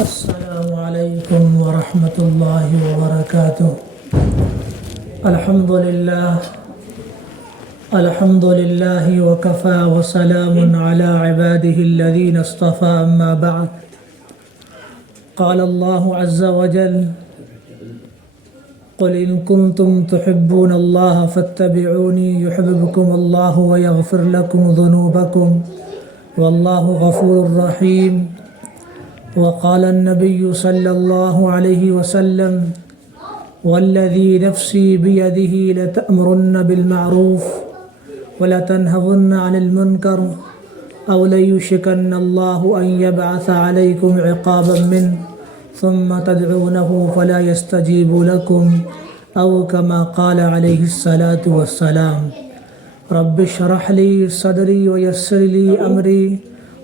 السلام علیکم ورحمۃ اللہ وبرکاتہ۔ الحمد للہ وکفى وسلام علی عباده الذین اصطفى، اما بعد، قال اللہ عز وجل: قل ان کنتم تحبون اللہ فاتبعونی یحببکم اللہ ویغفر لکم ذنوبکم واللہ غفور رحیم۔ وقال النبي صلى الله عليه وسلم: والذي نفسي بيده لتأمرن بالمعروف ولتنهون عن المنكر أو ليوشكن الله أن يبعث عليكم عقابا منه ثم تدعونه فلا يستجيب لكم أو كما قال عليه الصلاة والسلام۔ رب اشرح لي صدري ويسر لي أمري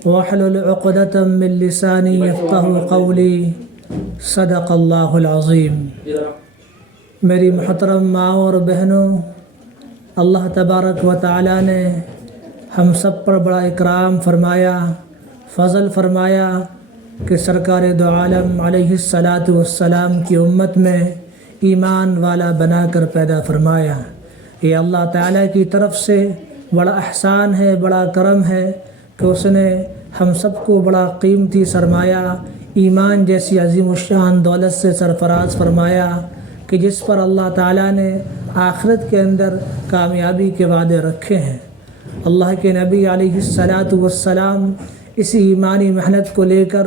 واحلل عقدة من لسانی یفقہوا قولی۔ صدق اللہ العظیم۔ میری محترم ماں اور بہنوں، اللہ تبارک و تعالیٰ نے ہم سب پر بڑا اکرام فرمایا، فضل فرمایا کہ سرکار دو عالم علیہ الصلاۃ والسلام کی امت میں ایمان والا بنا کر پیدا فرمایا۔ یہ اللہ تعالیٰ کی طرف سے بڑا احسان ہے، بڑا کرم ہے کہ اس نے ہم سب کو بڑا قیمتی سرمایہ ایمان جیسی عظیم الشان دولت سے سرفراز فرمایا کہ جس پر اللہ تعالیٰ نے آخرت کے اندر کامیابی کے وعدے رکھے ہیں۔ اللہ کے نبی علیہ الصلاۃ والسلام اسی ایمانی محنت کو لے کر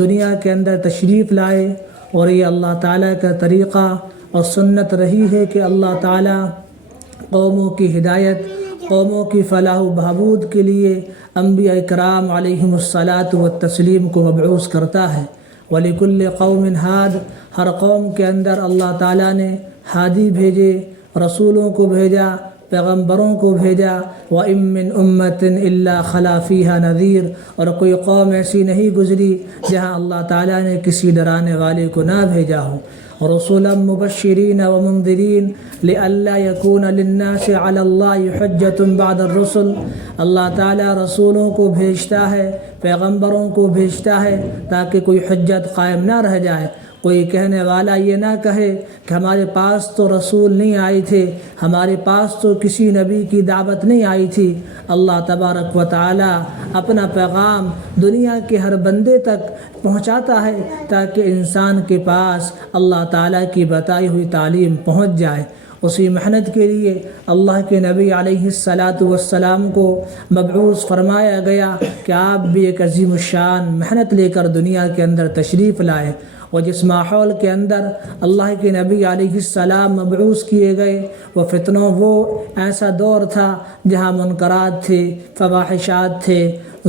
دنیا کے اندر تشریف لائے، اور یہ اللہ تعالیٰ کا طریقہ اور سنت رہی ہے کہ اللہ تعالیٰ قوموں کی ہدایت، قوموں کی فلاح و بہبود کے لیے انبیاء کرام علیہم الصلاۃ والتسلیم کو مبعوث کرتا ہے۔ وَلِكُلِّ قَوْمٍ ہاد، ہر قوم کے اندر اللہ تعالیٰ نے ہادی بھیجے، رسولوں کو بھیجا، پیغمبروں کو بھیجا۔ وَإِن مِّنْ أُمَّةٍ إِلَّا خَلَا فِيهَا نَذِيرٌ، اور کوئی قوم ایسی نہیں گزری جہاں اللہ تعالیٰ نے کسی ڈرانے والے کو نہ بھیجا ہو۔ رسولا مبشرین ومنذرین لئلا یکون للناس علی اللہ حجۃ بعد الرسل، اللہ تعالیٰ رسولوں کو بھیجتا ہے، پیغمبروں کو بھیجتا ہے تاکہ کوئی حجت قائم نہ رہ جائے، کوئی کہنے والا یہ نہ کہے کہ ہمارے پاس تو رسول نہیں آئے تھے، ہمارے پاس تو کسی نبی کی دعوت نہیں آئی تھی۔ اللہ تبارک و تعالیٰ اپنا پیغام دنیا کے ہر بندے تک پہنچاتا ہے تاکہ انسان کے پاس اللہ تعالیٰ کی بتائی ہوئی تعلیم پہنچ جائے۔ اسی محنت کے لیے اللہ کے نبی علیہ الصلاۃ والسلام کو مبعوث فرمایا گیا کہ آپ بھی ایک عظیم الشان محنت لے کر دنیا کے اندر تشریف لائے، اور جس ماحول کے اندر اللہ کے نبی علیہ السلام مبعوث کیے گئے وہ ایسا دور تھا جہاں منکرات تھے، فواحشات تھے،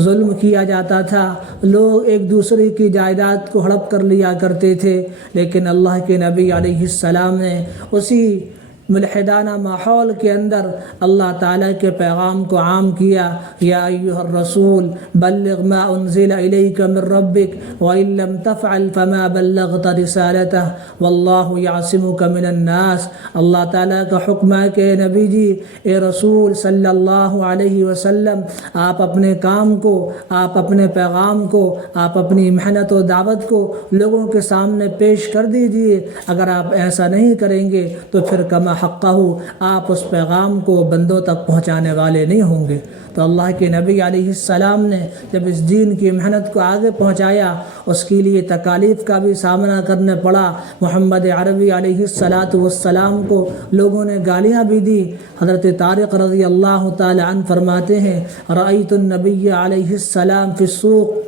ظلم کیا جاتا تھا، لوگ ایک دوسرے کی جائیداد کو ہڑپ کر لیا کرتے تھے، لیکن اللہ کے نبی علیہ السلام نے اسی ملحدانہ ماحول کے اندر اللہ تعالیٰ کے پیغام کو عام کیا۔ یا ایھا الرسول بلغ ما انزل الیک من ربک وان لم تفعل فما بلغت رسالتہ واللہ یعصمک من الناس۔ اللہ تعالیٰ کا حکم ہے کہ نبی جی، اے رسول صلی اللہ علیہ وسلم، آپ اپنے کام کو، آپ اپنے پیغام کو، آپ اپنی محنت و دعوت کو لوگوں کے سامنے پیش کر دیجئے۔ اگر آپ ایسا نہیں کریں گے تو پھر کما حقہ، آپ اس پیغام کو بندوں تک پہنچانے والے نہیں ہوں گے۔ تو اللہ کے نبی علیہ السلام نے جب اس دین کی محنت کو آگے پہنچایا، اس کے لیے تکالیف کا بھی سامنا کرنے پڑا۔ محمد عربی علیہ الصلاۃ والسلام کو لوگوں نے گالیاں بھی دی۔ حضرت طارق رضی اللہ تعالی عنہ فرماتے ہیں: رأیت النبی علیہ السلام فی السوق،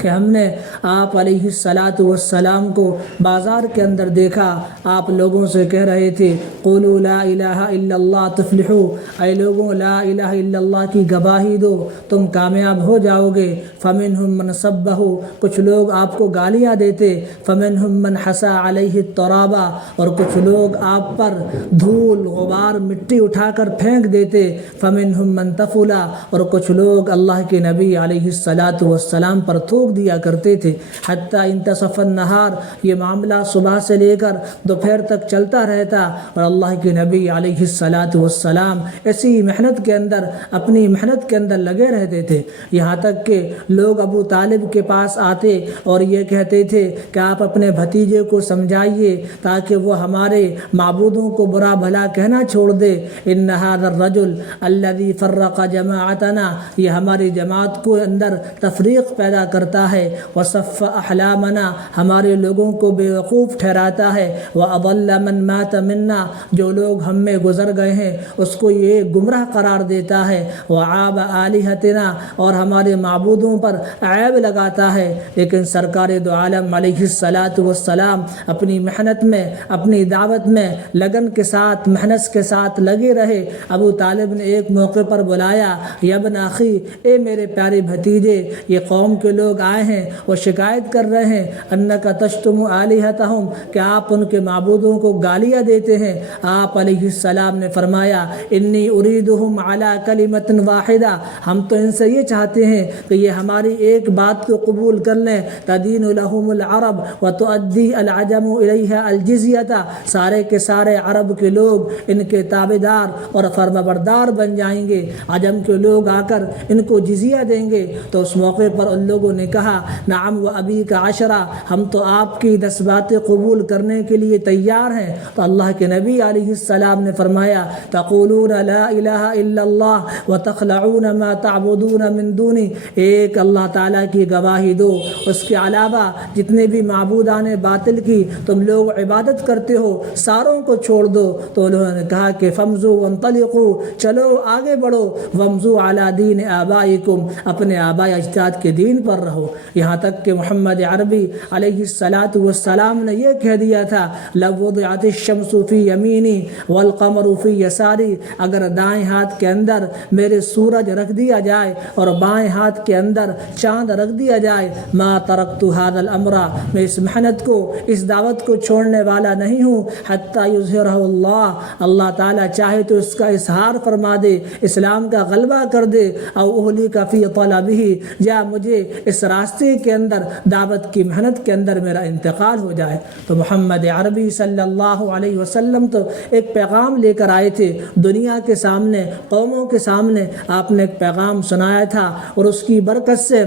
کہ ہم نے آپ علیہ الصلاۃ والسلام کو بازار کے اندر دیکھا، آپ لوگوں سے کہہ رہے تھے: قولوا لا الہ الا اللہ تفلحوا، اے لوگوں لا الہ الا اللہ کی گواہی دو، تم کامیاب ہو جاؤ گے۔ فمنہم من سبہ، کچھ لوگ آپ کو گالیاں دیتے، فمنہم من حسا علیہ التراب، اور کچھ لوگ آپ پر دھول غبار مٹی اٹھا کر پھینک دیتے، فمنہم من تفلا، اور کچھ لوگ اللہ کے نبی علیہ الصلاۃ والسلام پر تھوک روک دیا کرتے تھے۔ حتیٰ انتصف النہار، یہ معاملہ صبح سے لے کر دوپہر تک چلتا رہتا اور اللہ کے نبی علیہ الصلاۃ والسلام اسی محنت کے اندر، اپنی محنت کے اندر لگے رہتے تھے، یہاں تک کہ لوگ ابو طالب کے پاس آتے اور یہ کہتے تھے کہ آپ اپنے بھتیجے کو سمجھائیے تاکہ وہ ہمارے معبودوں کو برا بھلا کہنا چھوڑ دے۔ ان هذا الرجل الذي فرق جماعتنا، یہ ہماری جماعت کو اندر تفریق پیدا کرتا ہے، وصف احلامنا، ہمارے لوگوں کو بیوقوف ٹھہراتا ہے، واضل من مات منا، جو لوگ ہم میں گزر گئے ہیں اس کو یہ گمراہ قرار دیتا ہے، وعاب آلہتنا، اور ہمارے معبودوں پر عیب لگاتا ہے۔ لیکن سرکار دو عالم علیہ الصلاۃ والسلام اپنی محنت میں، اپنی دعوت میں لگن کے ساتھ، محنت کے ساتھ لگے رہے۔ ابو طالب نے ایک موقع پر بلایا، یا ابن اخی، اے میرے پیارے بھتیجے، یہ قوم کے لوگ آئے ہیں، وہ شکایت کر رہے ہیں انک تشتم آلہتہم، کہ آپ ان کے معبودوں کو گالیاں دیتے ہیں۔ آپ علیہ السلام نے فرمایا انی اریدہم علی کلمۃ واحدہ، ہم تو ان سے یہ چاہتے ہیں کہ یہ ہماری ایک بات کو قبول کر لیں، تدین لہم العرب وتؤدی العجم الیہا الجزیۃ، سارے کے سارے عرب کے لوگ ان کے تابعدار اور فرمانبردار بن جائیں گے، عجم کے لوگ آ کر ان کو جزیہ دیں گے۔ تو اس موقع پر ان لوگوں نے کہا نعم و ابیک عشرہ، ہم تو آپ کی 10 باتیں قبول کرنے کے لیے تیار ہیں۔ تو اللہ کے نبی علیہ السلام نے فرمایا تقولون لا الہ الا اللہ وتخلعون ما تعبدون من دونی، ایک اللہ تعالیٰ کی گواہی دو، اس کے علاوہ جتنے بھی معبودان باطل کی تم لوگ عبادت کرتے ہو ساروں کو چھوڑ دو۔ تو انہوں نے کہا کہ فمزو وانطلقوا، چلو آگے بڑھو، وامضوا علی دین آبائکم، اپنے آباء اجداد کے دین پر رہو۔ یہاں تک کہ محمد عربی علیہ الصلاۃ والسلام نے یہ کہہ دیا تھا لو وضعت الشمس فی یمینی والقمر فی یساری، اگر دائیں ہاتھ کے اندر میرے سورج رکھ دیا جائے اور بائیں ہاتھ کے اندر چاند رکھ دیا جائے، ما ترکت هذا الامر، میں اس محنت کو، اس دعوت کو چھوڑنے والا نہیں ہوں، حتی یظہرہ اللہ، اللہ تعالیٰ چاہے تو اس کا اظہار فرما دے، اسلام کا غلبہ کر دے، او اہلک فی طلبہ، یا مجھے اس راستے کے اندر، دعوت کی محنت کے اندر میرا انتقال ہو جائے۔ تو محمد عربی صلی اللہ علیہ وسلم تو ایک پیغام لے کر آئے تھے دنیا کے سامنے، قوموں کے سامنے آپ نے ایک پیغام سنایا تھا، اور اس کی برکت سے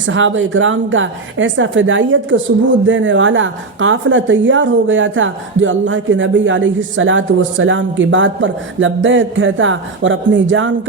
صحابہ اکرام کا ایسا فدائیت کا ثبوت دینے والا قافلہ تیار ہو گیا تھا جو اللہ کے نبی علیہ الصلاۃ والسلام کی بات پر لبیک کہتا اور اپنی جان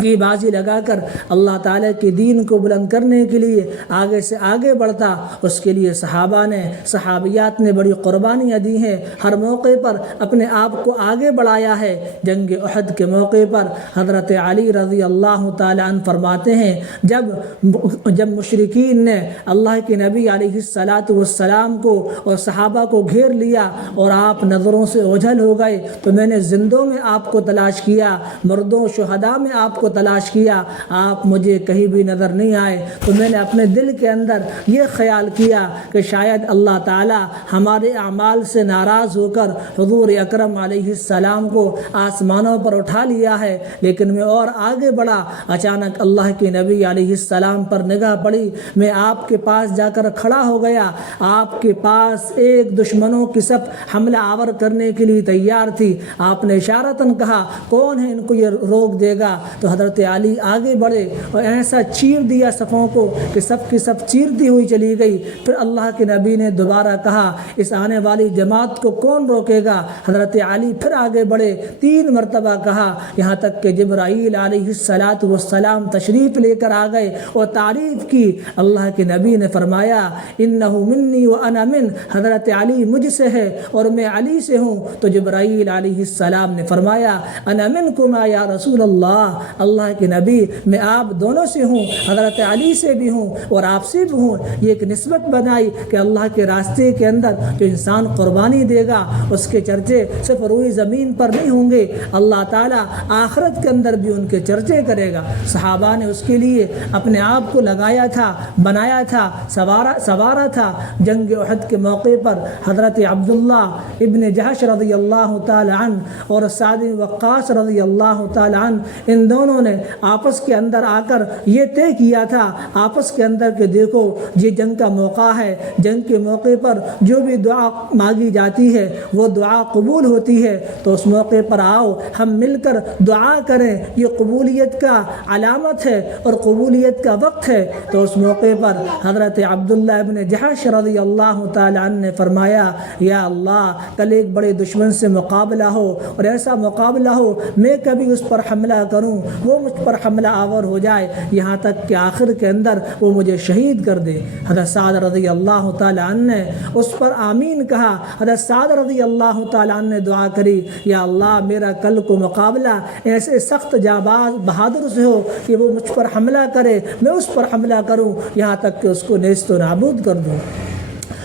کی بازی لگا کر اللہ تعالیٰ کے دین کو بلند کرنے کے لیے آگے سے آگے بڑھتا۔ اس کے لیے صحابہ نے، صحابیات نے بڑی قربانیاں دی ہیں، ہر موقع پر اپنے آپ کو آگے بڑھایا ہے۔ جنگ احد کے موقع پر حضرت علی رضی اللہ تعالیٰ عنہ فرماتے ہیں جب مشرکین نے اللہ کے نبی علیہ الصلاۃ والسلام کو اور صحابہ کو گھیر لیا اور آپ نظروں سے اوجھل ہو گئے، تو میں نے زندوں میں آپ کو تلاش کیا، مردوں شہداء میں آپ کو تلاش کیا، آپ مجھے کہیں بھی نظر نہیں آئے۔ تو میں نے اپنے دل کے اندر یہ خیال کیا کہ شاید اللہ تعالیٰ ہمارے اعمال سے ناراض ہو کر حضور اکرم علیہ السلام کو آسمانوں پر اٹھا لیا ہے، لیکن میں اور آگے بڑھا۔ اچانک اللہ کے نبی علیہ السلام پر نگاہ پڑی، میں آپ کے پاس جا کر کھڑا ہو گیا، آپ کے پاس ایک دشمنوں کی صف حملہ آور کرنے کے لیے تیار تھی۔ آپ نے اشارتاً کہا کون ہے ان کو یہ روک دے گا؟ تو حضرت علی آگے بڑھے اور ایسا چیر دیا صفوں کو کہ صف کی صف چیرتی ہوئی چلی گئی۔ پھر اللہ کے نبی نے دوبارہ کہا اس آنے والی جماعت کو کون روکے گا؟ حضرت علی پھر آگے بڑھے، 3 مرتبہ کہا، یہاں تک کہ جبرائیل علیہ الصلاۃ والسلام تشریف لے کر آ گئے اور تعریف کی۔ اللہ کے نبی نے فرمایا انہ منی وانا من، حضرت علی مجھ سے ہے اور میں علی سے ہوں۔ تو جبرائیل علیہ السلام نے فرمایا انا منکما یا رسول اللہ، اللہ کے نبی میں آپ دونوں سے ہوں، حضرت علی سے بھی ہوں اور آپ سے بھی ہوں۔ یہ ایک نسبت بنائی کہ اللہ کے راستے کے اندر جو انسان قربانی دے گا اس کے چرچے صرف روئی زمین پر نہیں ہوں گے، اللہ تعالیٰ آخرت کے اندر بھی ان کے چرچے کرے گا۔ صحابہ نے اس کے لیے اپنے آپ کو لگایا تھا، بنایا تھا، سوارا تھا۔ جنگ احد کے موقع پر حضرت عبداللہ ابن جحش رضی اللہ تعالی عنہ اور سعد بن وقاص رضی اللہ تعالی عنہ، ان دونوں انہوں نے آپس کے اندر آ کر یہ طے کیا تھا آپس کے اندر کہ دیکھو یہ جنگ کا موقع ہے، جنگ کے موقع پر جو بھی دعا مانگی جاتی ہے وہ دعا قبول ہوتی ہے، تو اس موقع پر آؤ ہم مل کر دعا کریں، یہ قبولیت کا علامت ہے اور قبولیت کا وقت ہے۔ تو اس موقع پر حضرت عبداللہ ابن جحش رضی اللہ تعالی عنہ نے فرمایا یا اللہ کل ایک بڑے دشمن سے مقابلہ ہو اور ایسا مقابلہ ہو میں کبھی اس پر حملہ کروں وہ مجھ پر حملہ آور ہو جائے یہاں تک کہ آخر کے اندر وہ مجھے شہید کر دے۔ حضرت سعد رضی اللہ تعالی عنہ نے اس پر آمین کہا۔ حضرت سعد رضی اللہ تعالی عنہ نے دعا کری یا اللہ میرا کل کو مقابلہ ایسے سخت جانباز بہادر سے ہو کہ وہ مجھ پر حملہ کرے میں اس پر حملہ کروں یہاں تک کہ اس کو نیست و نابود کر دوں۔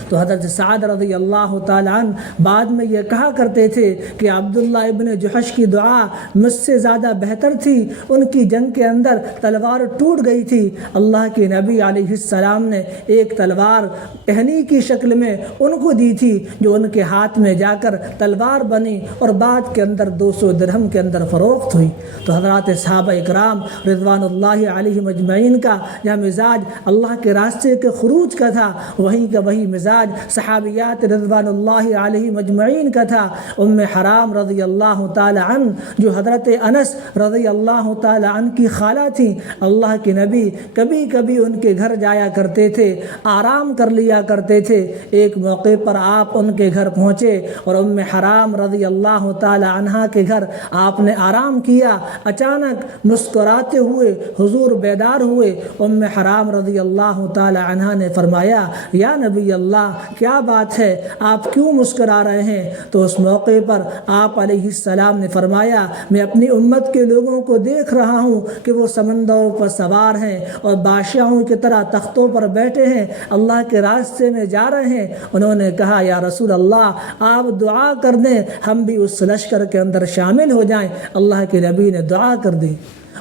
تو حضرت سعد رضی اللہ تعالی عنہ بعد میں یہ کہا کرتے تھے کہ عبداللہ ابن جحش کی دعا مجھ سے زیادہ بہتر تھی، ان کی جنگ کے اندر تلوار ٹوٹ گئی تھی، اللہ کے نبی علیہ السلام نے ایک تلوار ٹہنی کی شکل میں ان کو دی تھی جو ان کے ہاتھ میں جا کر تلوار بنی اور بعد کے اندر 200 درہم کے اندر فروخت ہوئی۔ تو حضرات صحابہ اکرام رضوان اللہ علیہم اجمعین کا یہ مزاج اللہ کے راستے کے خروج کا تھا، وہیں کا وہی مزاج صحابیات رضوان اللہ علیہم اجمعین کا تھا۔ ام حرام رضی اللہ تعالی عنہ جو حضرت انس رضی اللہ تعالی عنہ کی خالہ تھیں، اللہ کے نبی کبھی کبھی ان کے گھر جایا کرتے تھے، آرام کر لیا کرتے تھے۔ ایک موقع پر آپ ان کے گھر پہنچے اور ام حرام رضی اللہ تعالی عنہ کے گھر آپ نے آرام کیا، اچانک مسکراتے ہوئے حضور بیدار ہوئے۔ ام حرام رضی اللہ تعالی عنہ نے فرمایا یا نبی اللہ کیا بات ہے آپ کیوں مسکرا رہے ہیں؟ تو اس موقع پر آپ علیہ السلام نے فرمایا میں اپنی امت کے لوگوں کو دیکھ رہا ہوں کہ وہ سمندروں پر سوار ہیں اور بادشاہوں کی طرح تختوں پر بیٹھے ہیں، اللہ کے راستے میں جا رہے ہیں۔ انہوں نے کہا یا رسول اللہ آپ دعا کر دیں ہم بھی اس لشکر کے اندر شامل ہو جائیں۔ اللہ کے نبی نے دعا کر دی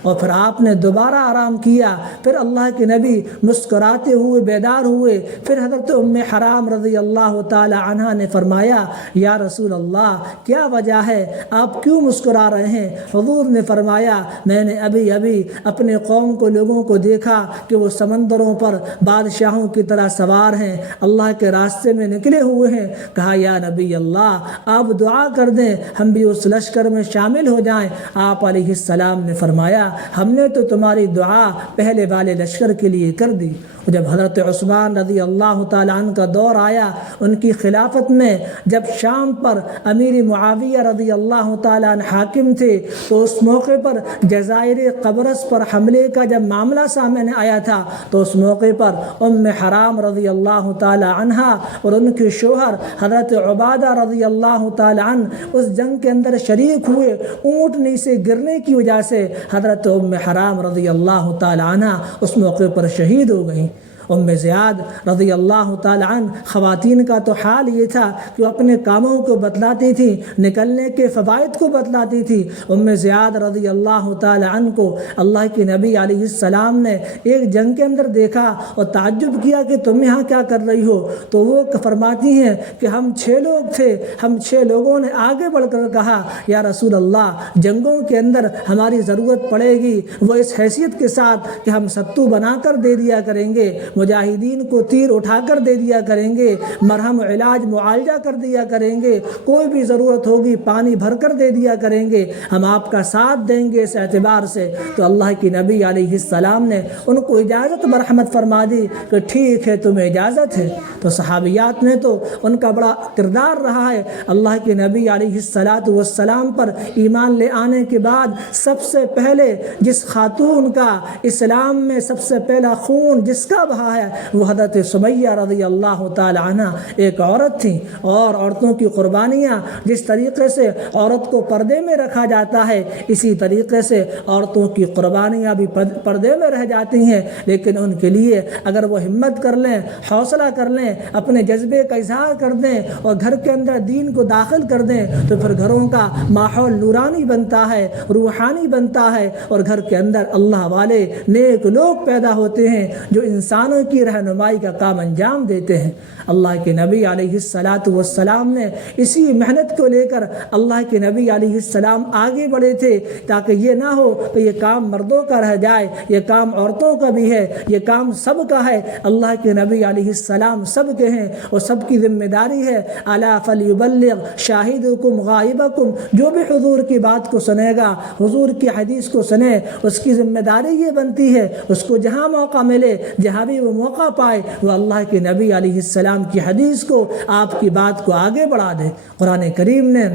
اور پھر آپ نے دوبارہ آرام کیا، پھر اللہ کے نبی مسکراتے ہوئے بیدار ہوئے۔ پھر حضرت ام حرام رضی اللہ تعالی عنہ نے فرمایا یا رسول اللہ کیا وجہ ہے آپ کیوں مسکرا رہے ہیں؟ حضور نے فرمایا میں نے ابھی اپنے قوم کو لوگوں کو دیکھا کہ وہ سمندروں پر بادشاہوں کی طرح سوار ہیں، اللہ کے راستے میں نکلے ہوئے ہیں۔ کہا یا نبی اللہ آپ دعا کر دیں ہم بھی اس لشکر میں شامل ہو جائیں۔ آپ علیہ السلام نے فرمایا ہم نے تو تمہاری دعا پہلے والے لشکر کے لیے کر دی۔ جب حضرت عثمان رضی اللہ تعالیٰ عنہ کا دور آیا ان کی خلافت میں، جب شام پر امیر معاویہ رضی اللہ تعالیٰ عنہ حاکم تھے تو اس موقع پر جزائر قبرص پر حملے کا جب معاملہ سامنے آیا تھا تو اس موقع پر ام حرام رضی اللہ تعالیٰ عنہ اور ان کے شوہر حضرت عبادہ رضی اللہ تعالیٰ عنہ اس جنگ کے اندر شریک ہوئے۔ اونٹنی سے گرنے کی وجہ سے حضرت ام حرام رضی اللہ تعالیٰ عنہ اس موقع پر شہید ہو گئیں۔ ام زیاد رضی اللہ تعالی عنہ خواتین کا تو حال یہ تھا کہ وہ اپنے کاموں کو بتلاتی تھی، نکلنے کے فوائد کو بتلاتی تھی۔ ام زیاد رضی اللہ تعالی عنہ کو اللہ کے نبی علیہ السلام نے ایک جنگ کے اندر دیکھا اور تعجب کیا کہ تم یہاں کیا کر رہی ہو؟ تو وہ فرماتی ہیں کہ ہم 6 لوگ تھے، ہم 6 لوگوں نے آگے بڑھ کر کہا یا رسول اللہ جنگوں کے اندر ہماری ضرورت پڑے گی وہ اس حیثیت کے ساتھ کہ ہم ستو بنا کر دے دیا کریں گے، مجاہدین کو تیر اٹھا کر دے دیا کریں گے، مرہم علاج معالجہ کر دیا کریں گے، کوئی بھی ضرورت ہوگی پانی بھر کر دے دیا کریں گے، ہم آپ کا ساتھ دیں گے اس اعتبار سے۔ تو اللہ کی نبی علیہ السلام نے ان کو اجازت برحمت فرما دی کہ ٹھیک ہے تمہیں اجازت ہے۔ تو صحابیات نے تو ان کا بڑا کردار رہا ہے۔ اللہ کے نبی علیہ السلام پر ایمان لے آنے کے بعد سب سے پہلے جس خاتون کا اسلام میں سب سے پہلا خون جس کا بہا ہے وہ حضرت سمیہ رضی اللہ تعالی عنہ ایک عورت تھی۔ اور عورتوں کی قربانیاں جس طریقے سے عورت کو پردے میں رکھا جاتا ہے اسی طریقے سے عورتوں کی قربانیاں بھی پردے میں رہ جاتی ہیں، لیکن ان کے لیے اگر وہ ہمت کر لیں، حوصلہ کر لیں، اپنے جذبے کا اظہار کر دیں اور گھر کے اندر دین کو داخل کر دیں تو پھر گھروں کا ماحول نورانی بنتا ہے، روحانی بنتا ہے اور گھر کے اندر اللہ والے نیک لوگ پیدا ہوتے ہیں جو انسانوں مسلمانوں کی رہنمائی کا کام انجام دیتے ہیں۔ اللہ کے نبی علیہ السلام نے اسی محنت کو لے کر اللہ کے نبی علیہ السلام آگے بڑھے تھے، تاکہ یہ نہ ہو کہ یہ کام مردوں کا رہ جائے، یہ کام عورتوں کا بھی ہے، یہ کام سب کا ہے۔ اللہ کے نبی علیہ السلام سب کے ہیں اور سب کی ذمہ داری ہے۔ الا فلیبلغ شاہدکم غائبکم، جو بھی حضور کی بات کو سنے گا، حضور کی حدیث کو سنے، اس کی ذمہ داری یہ بنتی ہے اس کو جہاں موقع ملے، جہاں بھی وہ موقع پائے، وہ اللہ کے نبی علیہ السلام کی حدیث کو، آپ کی بات کو آگے بڑھا دے۔ قرآن کریم نے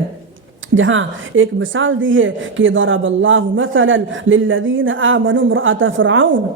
جہاں ایک مثال دی ہے کہ ضرب اللہ مثلا للذین آمنوا امرأۃ فرعون،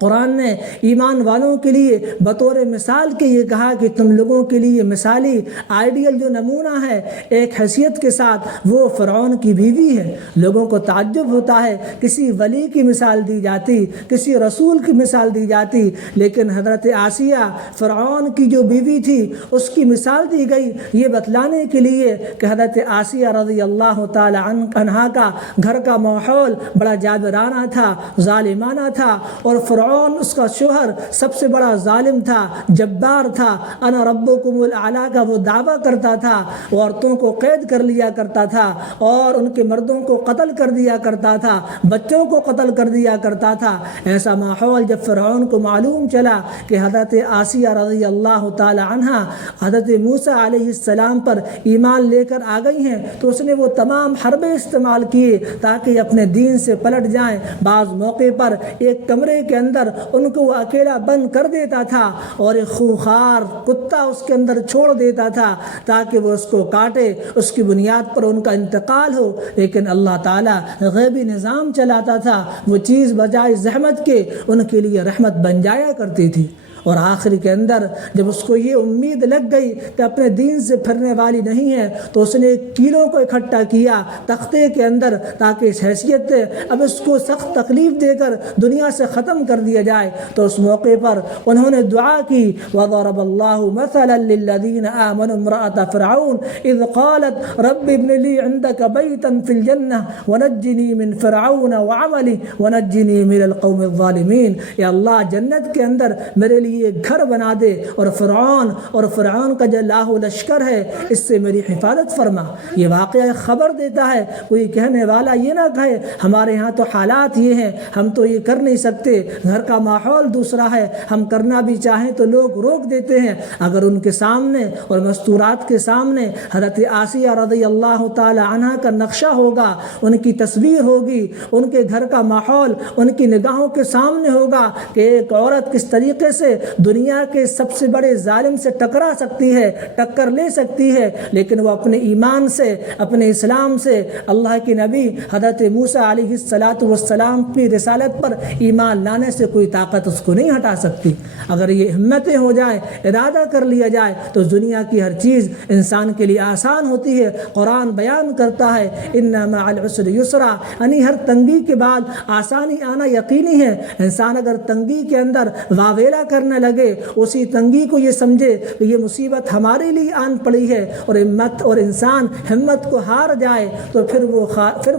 قرآن نے ایمان والوں کے لیے بطور مثال کے یہ کہا کہ تم لوگوں کے لیے مثالی آئیڈیل جو نمونہ ہے ایک حیثیت کے ساتھ، وہ فرعون کی بیوی ہے۔ لوگوں کو تعجب ہوتا ہے کسی ولی کی مثال دی جاتی، کسی رسول کی مثال دی جاتی، لیکن حضرت آسیہ فرعون کی جو بیوی تھی اس کی مثال دی گئی یہ بتلانے کے لیے کہ حضرت آسیہ رضی اللہ تعالی عنہا کا گھر کا ماحول بڑا جابرانہ تھا، ظالمانہ تھا، اور فرعون اس کا شوہر سب سے بڑا ظالم تھا، جبار تھا۔ انا ربکم الاعلیٰ کا وہ دعویٰ کرتا تھا، عورتوں کو قید کر لیا کرتا تھا اور ان کے مردوں کو قتل کر دیا کرتا تھا، بچوں کو قتل کر دیا کرتا تھا۔ ایسا ماحول جب فرعون کو معلوم چلا کہ حضرت آسیہ رضی اللہ تعالی عنہا حضرت موسیٰ علیہ السلام پر ایمان لے کر آ گئی ہیں، تو اس نے وہ تمام حربے استعمال کیے تاکہ اپنے دین سے پلٹ جائیں۔ بعض موقع پر ایک کمرے کے اندر ان کو وہ اکیلا بند کر دیتا تھا اور ایک خونخوار کتا اس کے اندر چھوڑ دیتا تھا تاکہ وہ اس کو کاٹے، اس کی بنیاد پر ان کا انتقال ہو۔ لیکن اللہ تعالیٰ غیبی نظام چلاتا تھا، وہ چیز بجائے زحمت کے ان کے لیے رحمت بن جایا کرتی تھی۔ اور آخر کے اندر جب اس کو یہ امید لگ گئی کہ اپنے دین سے پھرنے والی نہیں ہے، تو اس نے کیلوں کو اکٹھا کیا تختے کے اندر تاکہ اس حیثیت سے اب اس کو سخت تکلیف دے کر دنیا سے ختم کر دیا جائے۔ تو اس موقع پر انہوں نے دعا کی، وَضَرَبَ اللَّهُ مَثَلًا لِلَّذِينَ آمَنُوا امْرَأَةَ فِرْعَوْنَ إِذْ قَالَتْ رَبِّ ابْنِ لِي عِندَكَ بَيْتًا فِي الْجَنَّةِ وَنَجِّنِي مِنْ فِرْعَوْنَ وَعَمَلِهِ وَنَجِّنِي مِنَ الْقَوْمِ الظَّالِمِينَ۔ یا اللہ جنت کے اندر میرے لیے ایک گھر بنا دے اور فرعون کا جو لاہو لشکر ہے اس سے میری حفاظت فرما۔ یہ واقعہ خبر دیتا ہے، کوئی کہنے والا یہ نہ کہے ہمارے ہاں تو حالات یہ ہیں، ہم تو یہ کر نہیں سکتے، گھر کا ماحول دوسرا ہے، ہم کرنا بھی چاہیں تو لوگ روک دیتے ہیں۔ اگر ان کے سامنے اور مستورات کے سامنے حضرت آسیہ رضی اللہ تعالی عنہ کا نقشہ ہوگا، ان کی تصویر ہوگی، ان کے گھر کا ماحول ان کی نگاہوں کے سامنے ہوگا کہ ایک عورت کس طریقے سے دنیا کے سب سے بڑے ظالم سے ٹکرا سکتی ہے، ٹکر لے سکتی ہے، لیکن وہ اپنے ایمان سے، اپنے اسلام سے، اللہ کے نبی حضرت موسیٰ علیہ السلام کی رسالت پر ایمان لانے سے کوئی طاقت اس کو نہیں ہٹا سکتی۔ اگر یہ ہمتیں ہو جائے، ارادہ کر لیا جائے تو دنیا کی ہر چیز انسان کے لیے آسان ہوتی ہے۔ قرآن بیان کرتا ہے ان مع العسر یسرا، یعنی ہر تنگی کے بعد آسانی آنا یقینی ہے۔ انسان اگر تنگی کے اندر واویلا کرنے لگے، اسی تنگی کو یہ سمجھے کہ یہ مصیبت ہمارے لیے آن پڑی ہے اور انسان ہمت کو ہار جائے، تو پھر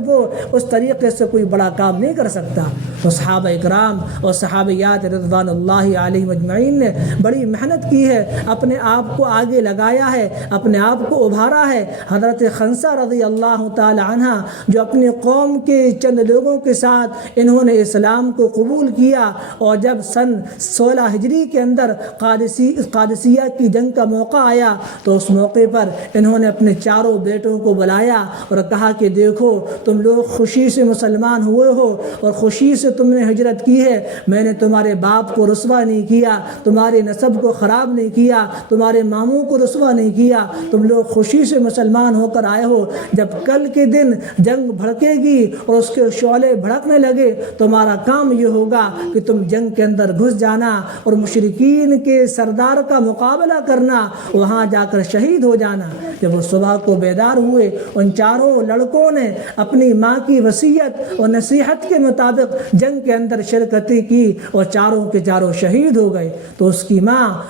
وہ اس طریقے سے کوئی بڑا کام نہیں کر سکتا۔ تو صحابہ اکرام اور صحابیات رضوان اللہ علیہم اجمعین نے بڑی محنت کی ہے، اپنے آپ کو آگے لگایا ہے، اپنے آپ کو ابھارا ہے۔ حضرت خنسہ رضی اللہ تعالی عنہ جو اپنی قوم کے چند لوگوں کے ساتھ انہوں نے اسلام کو قبول کیا، اور جب سن 16 ہجری کے اندر قادسیہ کی جنگ کا موقع آیا تو اس موقع پر انہوں نے اپنے چاروں بیٹوں کو بلایا اور کہا کہ دیکھو تم لوگ خوشی سے مسلمان ہوئے ہو اور خوشی سے تم نے ہجرت کی ہے، میں نے تمہارے باپ کو رسوا نہیں کیا، تمہارے نسب کو خراب نہیں کیا، تمہارے ماموں کو رسوا نہیں کیا، تم لوگ خوشی سے مسلمان ہو کر آئے ہو۔ جب کل کے دن جنگ بھڑکے گی اور اس کے شعلے بھڑکنے لگے، تمہارا کام یہ ہوگا کہ تم جنگ کے اندر گھس جانا اور مشرکین کے سردار کا مقابلہ کرنا، وہاں جا کر شہید ہو جانا۔ جب وہ صبح کو بیدار ہوئے، ان چاروں لڑکوں نے اپنی ماں کی وصیت اور نصیحت کے مطابق جنگ کے اندر شرکت کی اور چاروں کے چاروں شہید ہو گئے۔ تو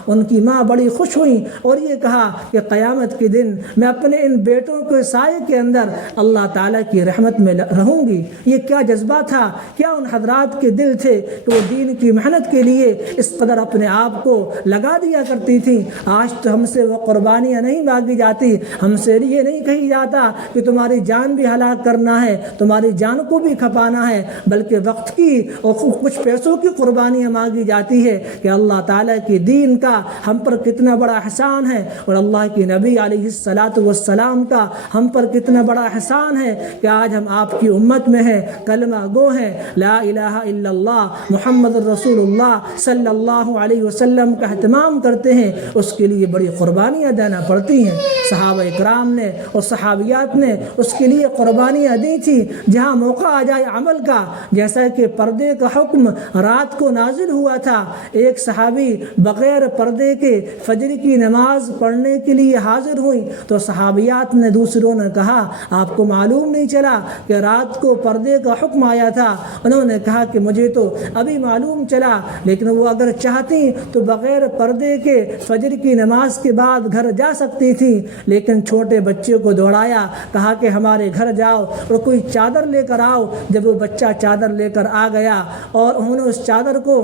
ان کی ماں بڑی خوش ہوئی اور یہ کہا کہ قیامت کے دن میں اپنے ان بیٹوں کے سائے کے اندر اللہ تعالیٰ کی رحمت میں رہوں گی۔ یہ کیا جذبہ تھا، کیا ان حضرات کے دل تھے کہ وہ دین کی محنت کے لیے اس قدر اپنے آپ کو لگا دیا کرتی تھی۔ آج تو ہم سے وہ قربانیاں نہیں مانگی جاتی، ہم سے یہ نہیں کہی جاتا کہ تمہاری جان بھی ہلاک کرنا ہے، تمہاری جان کو بھی کھپانا ہے، بلکہ وقت کی اور کچھ پیسوں کی قربانیاں مانگی جاتی ہے کہ اللہ تعالیٰ کی دین کا ہم پر کتنا بڑا احسان ہے اور اللہ کی نبی علیہ الصلاۃ والسلام کا ہم پر کتنا بڑا احسان ہے کہ آج ہم آپ کی امت میں ہیں، کلمہ گو ہیں، لا الہ الا اللہ محمد رسول اللہ صلی اللہ علیہ وسلم کا اہتمام کرتے ہیں۔ اس کے لیے بڑی قربانیاں دینا پڑتی ہیں۔ صحابہ کرام نے اور صحابیات نے اس کے لیے قربانیاں دی تھی۔ جہاں موقع آ جائے عمل کا، جیسا کہ پردے کا حکم رات کو نازل ہوا تھا، ایک صحابی بغیر پردے کے فجر کی نماز پڑھنے کے لیے حاضر ہوئی تو صحابیات نے دوسروں نے کہا آپ کو معلوم نہیں چلا کہ رات کو پردے کا حکم آیا تھا؟ انہوں نے کہا کہ مجھے تو ابھی معلوم چلا، لیکن وہ اگر چاہتی تو بغیر پردے کے فجر کی نماز کے بعد گھر جا سکتی تھی، لیکن چھوٹے بچے کو دوڑایا، کہا کہ ہمارے گھر جاؤ اور کوئی چادر لے کر آؤ۔ جب وہ بچہ چادر لے کر آ گیا اور انہوں نے اس چادر کو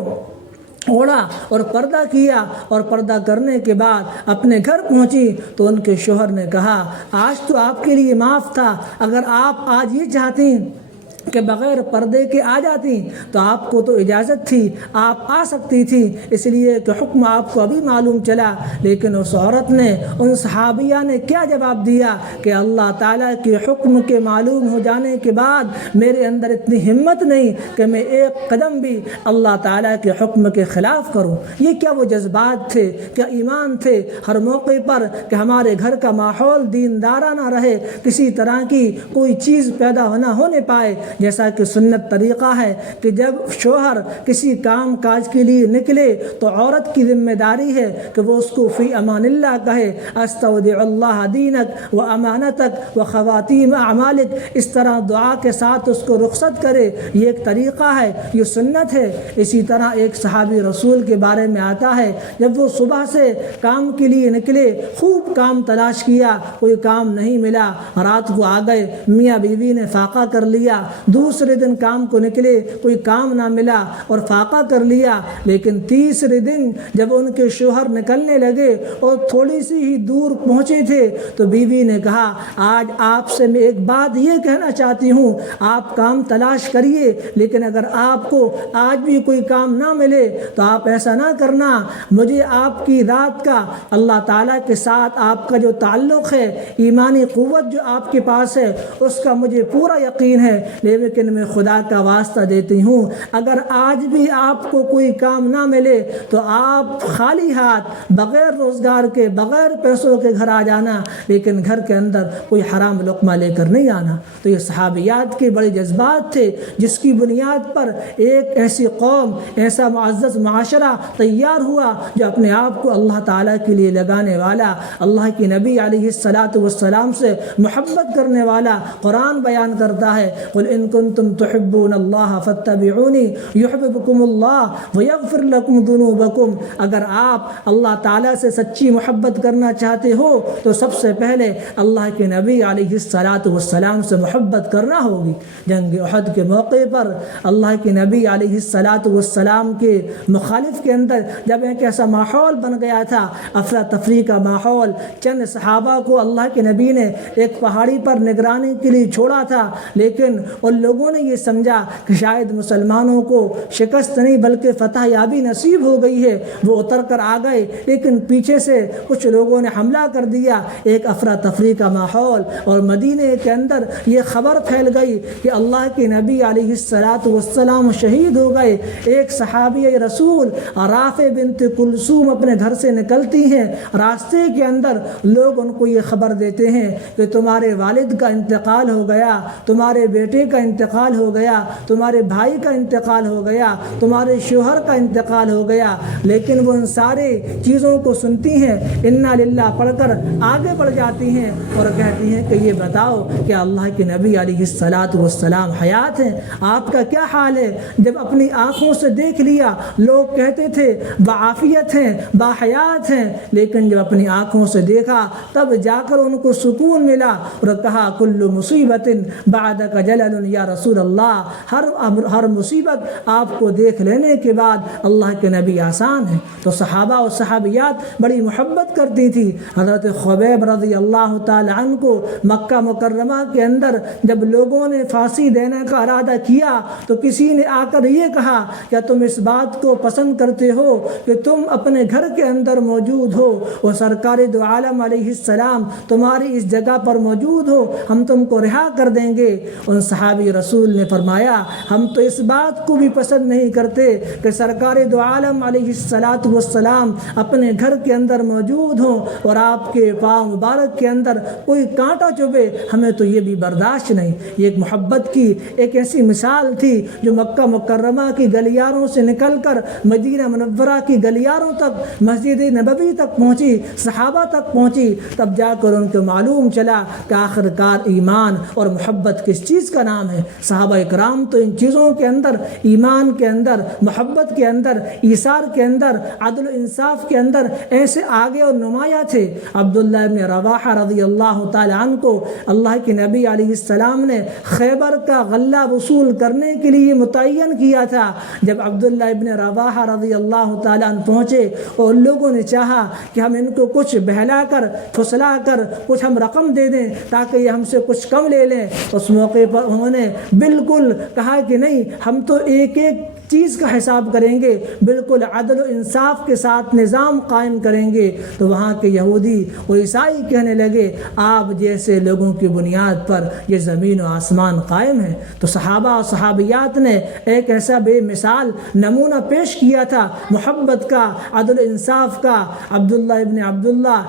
اوڑھا اور پردہ کیا اور پردہ کرنے کے بعد اپنے گھر پہنچی تو ان کے شوہر نے کہا آج تو آپ کے لیے معاف تھا، اگر آپ آج یہ چاہتی کہ بغیر پردے کے آ جاتی تو آپ کو تو اجازت تھی، آپ آ سکتی تھی، اس لیے کہ حکم آپ کو ابھی معلوم چلا۔ لیکن اس عورت نے، ان صحابیہ نے کیا جواب دیا کہ اللہ تعالیٰ کے حکم کے معلوم ہو جانے کے بعد میرے اندر اتنی ہمت نہیں کہ میں ایک قدم بھی اللہ تعالیٰ کے حکم کے خلاف کروں۔ یہ کیا وہ جذبات تھے، کیا ایمان تھے ہر موقع پر کہ ہمارے گھر کا ماحول دیندارانہ رہے، کسی طرح کی کوئی چیز پیدا نہ ہونے پائے۔ جیسا کہ سنت طریقہ ہے کہ جب شوہر کسی کام کاج کے لیے نکلے تو عورت کی ذمہ داری ہے کہ وہ اس کو فی امان اللہ کہے، استودع اللہ دینک و امانتک و خواتیم اعمالک، اس طرح دعا کے ساتھ اس کو رخصت کرے۔ یہ ایک طریقہ ہے، یہ سنت ہے۔ اسی طرح ایک صحابی رسول کے بارے میں آتا ہے، جب وہ صبح سے کام کے لیے نکلے، خوب کام تلاش کیا، کوئی کام نہیں ملا، رات کو آ گئے، میاں بیوی نے فاقہ کر لیا، دوسرے دن کام کو نکلے، کوئی کام نہ ملا اور فاقہ کر لیا، لیکن تیسرے دن جب ان کے شوہر نکلنے لگے اور تھوڑی سی ہی دور پہنچے تھے تو بیوی نے کہا آج آپ سے میں ایک بات یہ کہنا چاہتی ہوں، آپ کام تلاش کریے، لیکن اگر آپ کو آج بھی کوئی کام نہ ملے تو آپ ایسا نہ کرنا، مجھے آپ کی ذات کا، اللہ تعالیٰ کے ساتھ آپ کا جو تعلق ہے، ایمانی قوت جو آپ کے پاس ہے، اس کا مجھے پورا یقین ہے، لیکن میں خدا کا واسطہ دیتی ہوں اگر آج بھی آپ کو کوئی کام نہ ملے تو آپ خالی ہاتھ بغیر روزگار کے، بغیر پیسوں کے گھر آ جانا، لیکن گھر کے اندر کوئی حرام لقمہ لے کر نہیں آنا۔ تو یہ صحابیات کے بڑے جذبات تھے جس کی بنیاد پر ایک ایسی قوم، ایسا معزز معاشرہ تیار ہوا جو اپنے آپ کو اللہ تعالیٰ کے لیے لگانے والا، اللہ کی نبی علیہ الصلاۃ والسلام سے محبت کرنے والا۔ قرآن بیان کرتا ہے قل ان کنتم تحبون اللہ فاتبعونی یحببکم اللہ ویغفر لکم ذنوبکم، اگر آپ اللہ تعالیٰ سے سچی محبت کرنا چاہتے ہو تو سب سے پہلے اللہ کے نبی علیہ الصلاۃ والسلام سے محبت کرنا ہوگی۔ جنگ احد کے موقع پر اللہ کے نبی علیہ الصلاۃ والسلام کے مخالف کے اندر جب ایک ایسا ماحول بن گیا تھا، افراتفری کا ماحول، چند صحابہ کو اللہ کے نبی نے ایک پہاڑی پر نگرانی کے لیے چھوڑا تھا، لیکن ان لوگوں نے یہ سمجھا کہ شاید مسلمانوں کو شکست نہیں بلکہ فتح یابی نصیب ہو گئی ہے، وہ اتر کر آ گئے، لیکن پیچھے سے کچھ لوگوں نے حملہ کر دیا، ایک افراتفری کا ماحول، اور مدینے کے اندر یہ خبر پھیل گئی کہ اللہ کے نبی علیہ الصلاۃ والسلام شہید ہو گئے۔ ایک صحابی رسول رافع بنت کلثوم اپنے گھر سے نکلتی ہیں، راستے کے اندر لوگ ان کو یہ خبر دیتے ہیں کہ تمہارے والد کا انتقال ہو گیا، تمہارے بیٹے کا انتقال ہو گیا، تمہارے بھائی کا انتقال ہو گیا، تمہارے شوہر کا انتقال ہو گیا، لیکن وہ ان سارے چیزوں کو سنتی ہیں، انا للہ پڑھ کر آگے بڑھ جاتی ہیں اور کہتی ہیں کہ یہ بتاؤ کہ اللہ کے نبی علیہ الصلاۃ والسلام حیات ہیں، آپ کا کیا حال ہے؟ جب اپنی آنکھوں سے دیکھ لیا لوگ کہتے تھے بعافیت ہیں، باحیات ہیں، لیکن جب اپنی آنکھوں سے دیکھا تب جا کر ان کو سکون ملا اور کہا کل مصیبت بعدک جلل یا رسول اللہ، ہر مصیبت آپ کو دیکھ لینے کے بعد اللہ کے نبی آسان ہیں۔ تو صحابہ اور صحابیات بڑی محبت کرتی تھی۔ حضرت خبیب رضی اللہ تعالی عنہ کو مکہ مکرمہ کے اندر جب لوگوں نے پھانسی دینے کا ارادہ کیا تو کسی نے آ کر یہ کہا کیا تم اس بات کو پسند کرتے ہو کہ تم اپنے گھر کے اندر موجود ہو اور سرکار دو عالم علیہ السلام تمہاری اس جگہ پر موجود ہو، ہم تم کو رہا کر دیں گے؟ ان صحابی رسول نے فرمایا ہم تو اس بات کو بھی پسند نہیں کرتے کہ سرکار دو عالم علیہ السلام اپنے گھر کے اندر موجود ہوں اور آپ کے پاؤں مبارک کے اندر کوئی کانٹا چبھے، ہمیں تو یہ بھی برداشت نہیں۔ یہ ایک محبت کی ایک ایسی مثال تھی جو مکہ مکرمہ کی گلیاروں سے نکل کر مدینہ منورہ کی گلیاروں تک، مسجد نبوی تک پہنچی، صحابہ تک پہنچی، تب جا کر ان کو معلوم چلا کہ آخر کار ایمان اور محبت کس چیز کا نام ہے۔ صحابہ اکرام تو ان چیزوں کے اندر، ایمان کے اندر، محبت کے اندر، ایثار کے اندر، عدل و انصاف کے اندر ایسے آگے اور نمایاں تھے۔ عبداللہ ابن رواحہ رضی اللہ تعالی عنہ کو اللہ کے نبی علیہ السلام نے خیبر کا غلہ وصول کرنے کے لیے متعین کیا تھا۔ جب عبداللہ ابن رواحہ رضی اللہ تعالی عنہ پہنچے اور لوگوں نے چاہا کہ ہم ان کو کچھ بہلا کر پھسلا کر کچھ ہم رقم دے دیں تاکہ یہ ہم سے کچھ کم لے لیں، اس موقع پر انہوں نے بالکل کہا کہ نہیں، ہم تو ایک ایک چیز کا حساب کریں گے، بالکل عدل و انصاف کے ساتھ نظام قائم کریں گے۔ تو وہاں کے یہودی اور عیسائی کہنے لگے آپ جیسے لوگوں کی بنیاد پر یہ زمین و آسمان قائم ہے۔ تو صحابہ اور صحابیات نے ایک ایسا بے مثال نمونہ پیش کیا تھا محبت کا، عدل و انصاف کا۔ عبداللہ ابن عبداللہ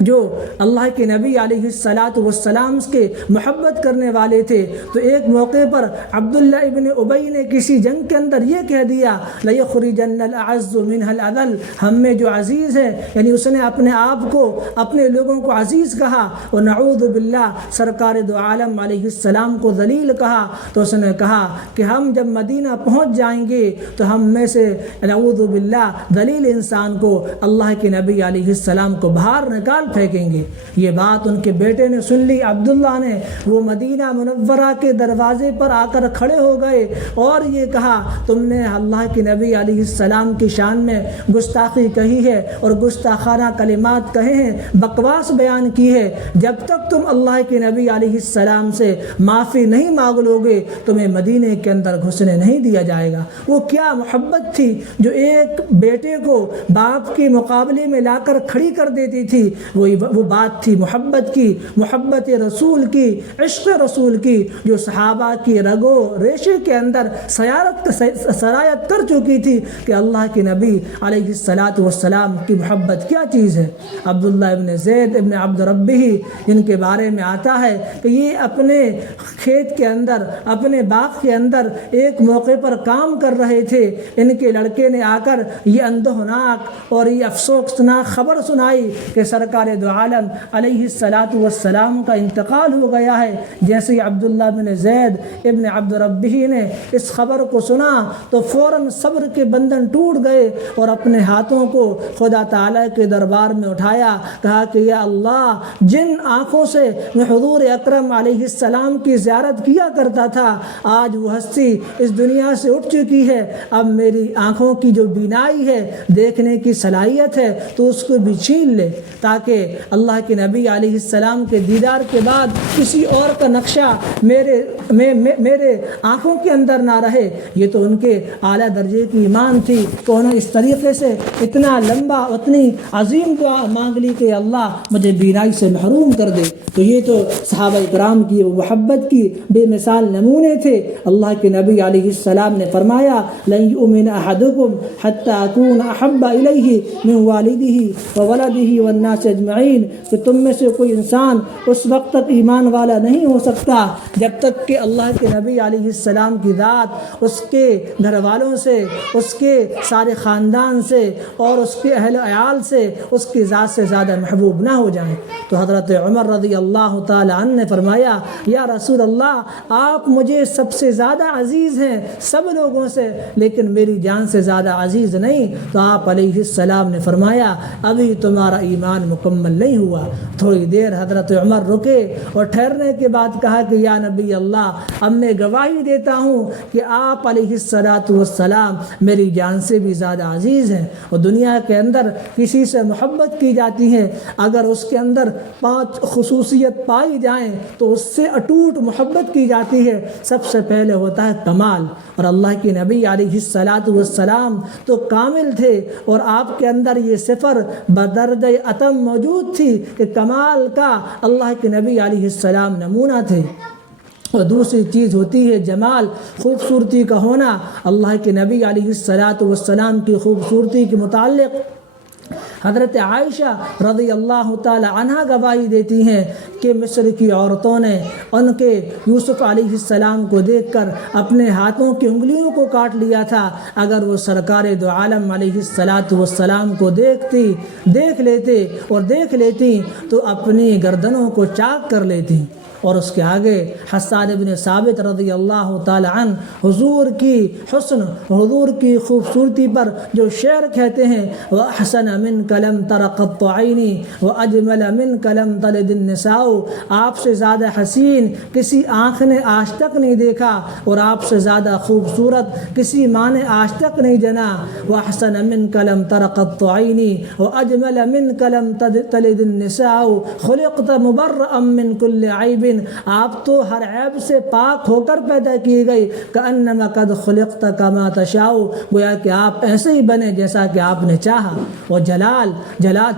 جو اللہ کے نبی علیہ الصلاۃ والسلام کے محبت کرنے والے تھے، تو ایک موقع پر عبداللہ ابن ابی نے کسی جنگ کے اندر یہ کہہ دیا لَيَخْرِجَنَّ الْأَعَزُّ مِنْهَا الْأَذَلُّ، ہم میں جو عزیز ہے، یعنی اس نے اپنے آپ کو، اپنے لوگوں کو عزیز کہا، اور نعوذ باللہ سرکار دو عالم علیہ السلام کو ذلیل کہا۔ تو اس نے کہا کہ ہم جب مدینہ پہنچ جائیں گے تو ہم میں سے نعوذ باللہ ذلیل انسان کو اللہ کے نبی علیہ السلام کو باہر نکال پھینکیں گے۔ یہ بات ان کے بیٹے نے سن لی، عبداللہ نے، وہ مدینہ منورہ کے دروازے پر آ کر کھڑے ہو گئے اور یہ کہا تم نے اللہ کے نبی علیہ السلام کی شان میں گستاخی کہی ہے اور گستاخانہ کلمات کہے ہیں، بکواس بیان کی ہے، جب تک تم اللہ کے نبی علیہ السلام سے معافی نہیں مانگ لو گے تمہیں مدینے کے اندر گھسنے نہیں دیا جائے گا۔ وہ کیا محبت تھی جو ایک بیٹے کو باپ کے مقابلے میں لا کر کھڑی کر دیتی تھی۔ وہ بات تھی محبت کی، محبت رسول کی، عشق رسول کی، جو صحابہ کی رگو ریشے کے اندر سرایت کر چکی تھی کہ اللہ کے نبی علیہ الصلاۃ والسلام کی محبت کیا چیز ہے۔ عبداللہ ابن زید ابن عبد ربہ جن کے بارے میں آتا ہے کہ یہ اپنے کھیت کے اندر، اپنے باغ کے اندر ایک موقع پر کام کر رہے تھے، ان کے لڑکے نے آ کر یہ اندوہناک اور یہ افسوسناک خبر سنائی کہ سرکار دو عالم علیہ الصلاۃ والسلام کا انتقال ہو گیا ہے۔ جیسے ہی عبداللہ بن زید ابن عبد ربہ نے اس خبر کو سنا تو فوراً صبر کے بندھن ٹوٹ گئے اور اپنے ہاتھوں کو خدا تعالیٰ کے دربار میں اٹھایا، کہا کہ یا اللہ، جن آنکھوں سے میں حضور اکرم علیہ السلام کی زیارت کیا کرتا تھا، آج وہ ہستی اس دنیا سے اٹھ چکی ہے، اب میری آنکھوں کی جو بینائی ہے، دیکھنے کی صلاحیت ہے، تو اس کو بھی چھین لے تاکہ اللہ کے نبی علیہ السلام کے دیدار کے بعد کسی اور کا نقشہ میرے آنکھوں کے اندر نہ رہے۔ یہ تو ان کے اعلیٰ درجے کی ایمان تھی کہ انہوں نے اس طریقے سے اتنا لمبا، اتنی عظیم دعا مانگ لی کہ اللہ مجھے بینائی سے محروم کر دے۔ تو یہ تو صحابہ اکرام کی وہ محبت کی بے مثال نمونے تھے۔ اللہ کے نبی علیہ السلام نے فرمایا لن یؤمن احدکم حتی اکون احب الیہ من والدہ وولدہ والناس اجمعین اجمعین کہ تم میں سے کوئی انسان اس وقت تک ایمان والا نہیں ہو سکتا جب تک کہ اللہ کے نبی علیہ السلام کی ذات اس کے گھر والوں سے، اس کے سارے خاندان سے اور اس کے اہل عیال سے اس کی ذات سے زیادہ محبوب نہ ہو جائیں۔ تو حضرت عمر رضی اللہ تعالی عنہ نے فرمایا یا رسول اللہ آپ مجھے سب سے زیادہ عزیز ہیں سب لوگوں سے، لیکن میری جان سے زیادہ عزیز نہیں۔ تو آپ علیہ السلام نے فرمایا ابھی تمہارا ایمان مکمل نہیں ہوا۔ تھوڑی دیر حضرت عمر رکے اور ٹھہرنے کے بعد کہا کہ یا نبی اللہ اب میں گواہی دیتا ہوں کہ آپ علیہ السلام میری جان سے بھی زیادہ عزیز ہیں، اور دنیا کے اندر کسی سے محبت کی جاتی ہے اگر اس کے اندر 5 خصوصیت پائی جائیں تو اس سے اٹوٹ محبت کی جاتی ہے۔ سب سے پہلے ہوتا ہے کمال، اور اللہ کے نبی علیہ السلام تو کامل تھے اور آپ کے اندر یہ صفر بدرجہ اتم موجود تھی کہ کمال کا اللہ کے نبی علیہ السلام نمونہ تھے۔ اور دوسری چیز ہوتی ہے جمال، خوبصورتی کا ہونا۔ اللہ کے نبی علیہ السلام کی خوبصورتی کے متعلق حضرت عائشہ رضی اللہ تعالی عنہا گواہی دیتی ہیں کہ مصر کی عورتوں نے ان کے یوسف علیہ السلام کو دیکھ کر اپنے ہاتھوں کی انگلیوں کو کاٹ لیا تھا۔ اگر وہ سرکار دو عالم علیہ السلام کو دیکھ لیتی تو اپنی گردنوں کو چاک کر لیتی۔ اور اس کے آگے حسان بن ثابت رضی اللہ تعالی عنہ حضور کی حسن، حضور کی خوبصورتی پر جو شعر کہتے ہیں وَأَحْسَنَ مِنْكَ لَمْ تَرَ قَطُّ عَيْنِي وَأَجْمَلَ مِنْكَ لَمْ تَلِدِ النِّسَاءُ، آپ سے زیادہ حسین کسی آنکھ نے آج تک نہیں دیکھا اور آپ سے زیادہ خوبصورت کسی ماں نے آج تک نہیں جنا۔ وَأَحْسَنَ مِنْكَ لَمْ تَرَ قَطُّ عَيْنِي وَأَجْمَلَ مِنْكَ لَمْ تَلِدِ النِّسَاءُ خُلِقْتَ مُبَرَّأً مِنْ كُلِّ عَيْبٍ، آپ تو ہر عیب سے پاک ہو کر پیدا کیے گئے۔ کأنما قد خلقت کما تشاء، گویا کہ آپ ایسے ہی بنے جیسا کہ آپ نے چاہا۔ اور جلال،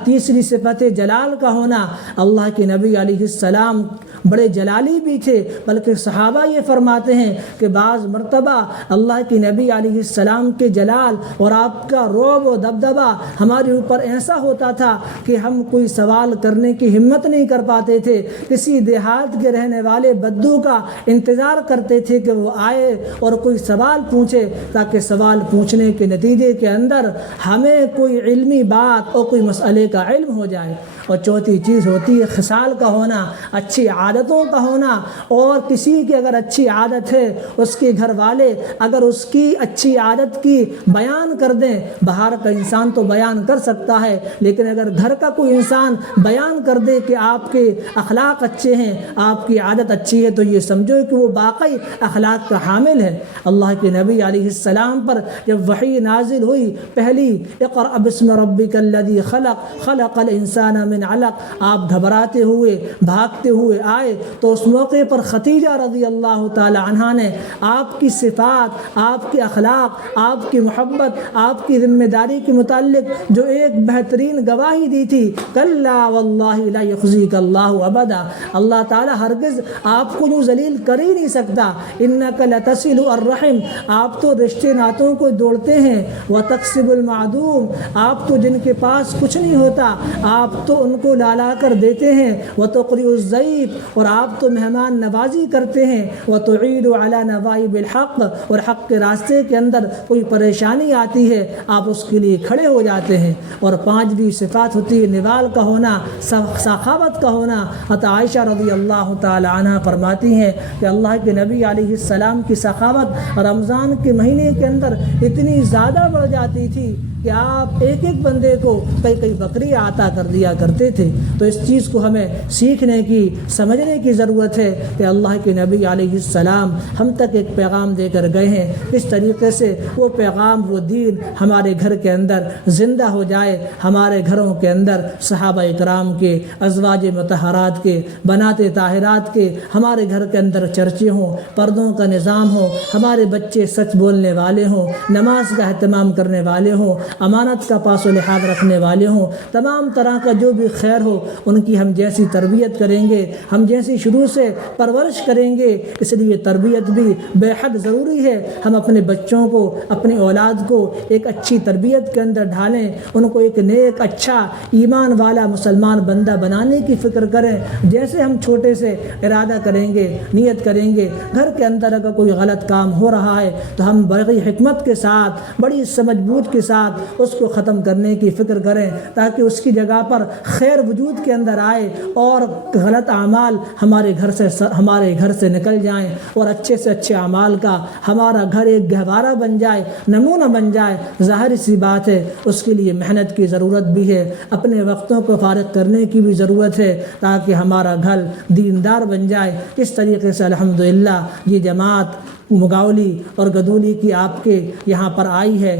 تیسری صفت جلال کا ہونا۔ اللہ کے نبی علیہ السلام بڑے جلالی بھی تھے، بلکہ صحابہ یہ فرماتے ہیں کہ بعض مرتبہ اللہ کے نبی علیہ السلام کے جلال اور آپ کا رعب و دبدبہ ہمارے اوپر ایسا ہوتا تھا کہ ہم کوئی سوال کرنے کی ہمت نہیں کر پاتے تھے۔ کسی دیہات کے رہنے والے بدو کا انتظار کرتے تھے کہ وہ آئے اور کوئی سوال پوچھے، تاکہ سوال پوچھنے کے نتیجے کے اندر ہمیں کوئی علمی بات اور کوئی مسئلے کا علم ہو جائے۔ اور چوتھی چیز ہوتی ہے خصال کا ہونا، اچھی عادتوں کا ہونا۔ اور کسی کی اگر اچھی عادت ہے، اس کے گھر والے اگر اس کی اچھی عادت کی بیان کر دیں، باہر کا انسان تو بیان کر سکتا ہے، لیکن اگر گھر کا کوئی انسان بیان کر دے کہ آپ کے اخلاق اچھے ہیں، آپ کی عادت اچھی ہے، تو یہ سمجھو کہ وہ واقعی اخلاق کا حامل ہے۔ اللہ کے نبی علیہ السلام پر جب وحی نازل ہوئی پہلی اقرأ بسم ربک الذی خلق خلق الانسان من علق، آپ گھبراتے ہوئے بھاگتے ہوئے آئے تو اس موقع پر خدیجہ رضی اللہ تعالی عنہا نے آپ کی صفات، آپ کے اخلاق، آپ کی محبت، آپ کی ذمہ داری کے متعلق جو ایک بہترین گواہی دی تھی، کلا واللہ لا یخزیک اللہ ابدا، اللہ تعالی ہرگز آپ کو یوں ذلیل کر ہی نہیں سکتا۔ انک لتصل الرحم، آپ تو رشتے ناتوں کو دوڑتے ہیں، وتکسب المعدوم، آپ تو جن کے پاس کچھ نہیں ہوتا آپ تو ان کو لالا کر دیتے ہیں، وتقری الضیف، اور آپ تو مہمان نوازی کرتے ہیں، وتعید علی نوائب الحق، اور حق کے راستے کے اندر کوئی پریشانی آتی ہے آپ اس کے لیے کھڑے ہو جاتے ہیں۔ اور پانچویں صفات ہوتی ہے نوال کا ہونا، سخاوت کا ہونا۔ حضرت عائشہ رضی اللہ تعالی عنہ فرماتی ہیں کہ اللہ کے نبی علیہ السلام کی سخاوت رمضان کے مہینے کے اندر اتنی زیادہ بڑھ جاتی تھی کہ آپ ایک ایک بندے کو کئی بکری عطا کر دیا کرتے تھے۔ تو اس چیز کو ہمیں سیکھنے کی، سمجھنے کی ضرورت ہے کہ اللہ کے نبی علیہ السلام ہم تک ایک پیغام دے کر گئے ہیں، اس طریقے سے وہ پیغام، وہ دین ہمارے گھر کے اندر زندہ ہو جائے، ہمارے گھروں کے اندر صحابہ اکرام کے، ازواج مطہرات کے، بنات طاہرات کے ہمارے گھر کے اندر چرچے ہوں، پردوں کا نظام ہو، ہمارے بچے سچ بولنے والے ہوں، نماز کا اہتمام کرنے والے ہوں، امانت کا پاس و لحاظ رکھنے والے ہوں، تمام طرح کا جو بھی خیر ہو ان کی ہم جیسی تربیت کریں گے، ہم جیسی شروع سے پرورش کریں گے۔ اس لیے تربیت بھی بے حد ضروری ہے۔ ہم اپنے بچوں کو، اپنی اولاد کو ایک اچھی تربیت کے اندر ڈھالیں، ان کو ایک نیک اچھا ایمان والا مسلمان بندہ بنانے کی فکر کریں۔ جیسے ہم چھوٹے سے ارادہ کریں گے، نیت کریں گے، گھر کے اندر اگر کوئی غلط کام ہو رہا ہے تو ہم بڑی حکمت کے ساتھ، بڑی سمجھ بوجھ کے ساتھ اس کو ختم کرنے کی فکر کریں، تاکہ اس کی جگہ پر خیر وجود کے اندر آئے اور غلط اعمال ہمارے گھر سے نکل جائیں، اور اچھے سے اچھے اعمال کا ہمارا گھر ایک گہوارہ بن جائے، نمونہ بن جائے۔ ظاہر سی بات ہے اس کے لیے محنت کی ضرورت بھی ہے، اپنے وقتوں کو فارغ کرنے کی بھی ضرورت ہے، تاکہ ہمارا گھر دیندار بن جائے۔ اس طریقے سے الحمدللہ یہ جماعت مگاولی اور گدولی کی آپ کے یہاں پر آئی ہے،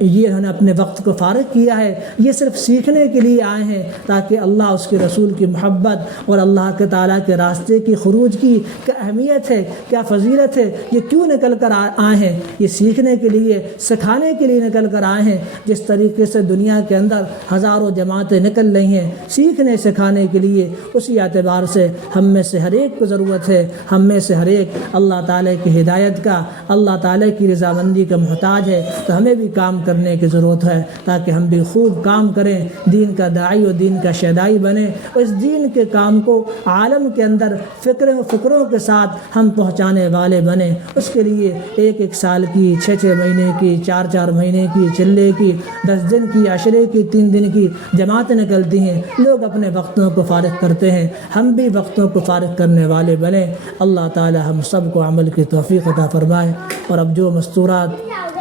یہ انہوں نے اپنے وقت کو فارغ کیا ہے، یہ صرف سیکھنے کے لیے آئے ہیں، تاکہ اللہ اس کے رسول کی محبت اور اللہ کے تعالیٰ کے راستے کی خروج کی کیا اہمیت ہے، کیا فضیلت ہے، یہ کیوں نکل کر آئے ہیں۔ یہ سیکھنے کے لیے، سکھانے کے لیے نکل کر آئے ہیں۔ جس طریقے سے دنیا کے اندر ہزاروں جماعتیں نکل رہی ہیں سیکھنے سکھانے کے لیے، اسی اعتبار سے ہم میں سے ہر ایک کو ضرورت ہے، ہم میں سے ہر ایک اللہ تعالیٰ کی ہدایت کا، اللہ تعالیٰ کی رضامندی کا محتاج ہے، تو ہمیں بھی کام کرنے کی ضرورت ہے، تاکہ ہم بھی خوب کام کریں، دین کا داعی اور دین کا شیدائی بنیں، اور اس دین کے کام کو عالم کے اندر فکروں کے ساتھ ہم پہنچانے والے بنیں۔ اس کے لیے ایک سال کی، 6 مہینے کی، 4 مہینے کی، چلے کی، 10 دن کی، عشرے کی، 3 دن کی جماعتیں نکلتی ہیں، لوگ اپنے وقتوں کو فارغ کرتے ہیں، ہم بھی وقتوں کو فارغ کرنے والے بنیں۔ اللہ تعالی ہم سب کو عمل کی توفیق عطا فرمائے، اور اب جو مستورات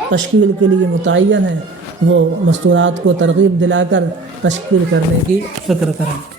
تشکیل کے لیے متعین ہیں وہ مستورات کو ترغیب دلا کر تشکیل کرنے کی فکر کریں۔